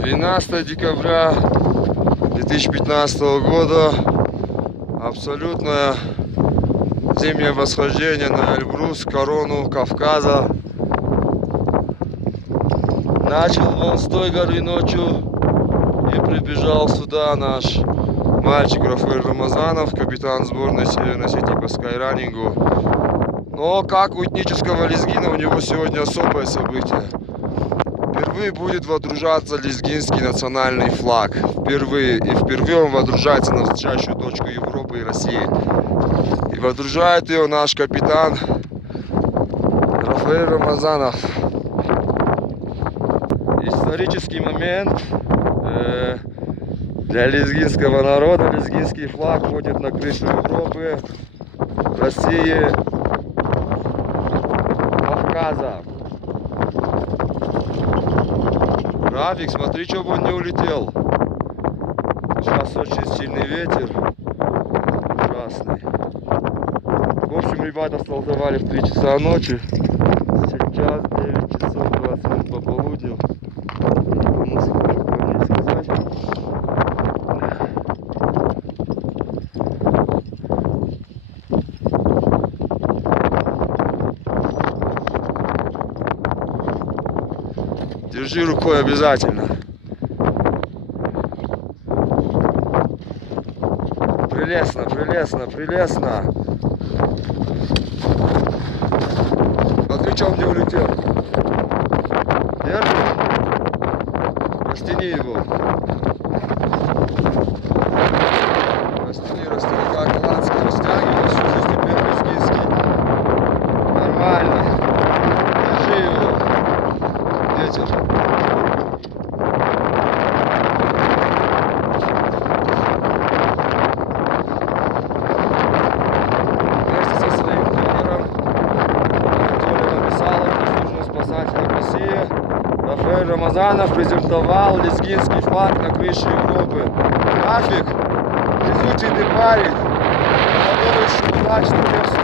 12 декабря 2015 года. Абсолютное зимнее восхождение на Эльбрус, корону Кавказа. Начал он с той горы ночью и прибежал сюда наш мальчик Рафаэль Рамазанов, капитан сборной Северной Осетии по скайранингу. Но как у этнического лезгина у него сегодня особое событие. Впервые будет водружаться лезгинский национальный флаг. Впервые. И впервые он водружается на высочайшую точку Европы и России. И водружает ее наш капитан Рафаэль Рамазанов. Исторический момент для лезгинского народа. Лезгинский флаг ходит на крышу Европы, России, Кавказа. Рафик, смотри, чтобы он не улетел. Сейчас очень сильный ветер. Ужасный. В общем, ребята стартовали в 3 часа ночи. Сейчас 9 часов 20 минут по полудню. Кому скажу, по сказать. Держи рукой обязательно. Прелестно, прелестно, прелестно. Смотри, что он не улетел. Держи. Растяни его. Растяни, как голландский растягивай, всю жизнь теперь лезгинский. Нормально. Держи его. Ветер. Вместе со своим тренером Анатолием Абисаловым, заслуженным спасателем России, Рафаэль Рамазанов презентовал лезгинский флаг на крыше Европы. Рафик, везучий ты парень. Надеюсь, удачно тебе все.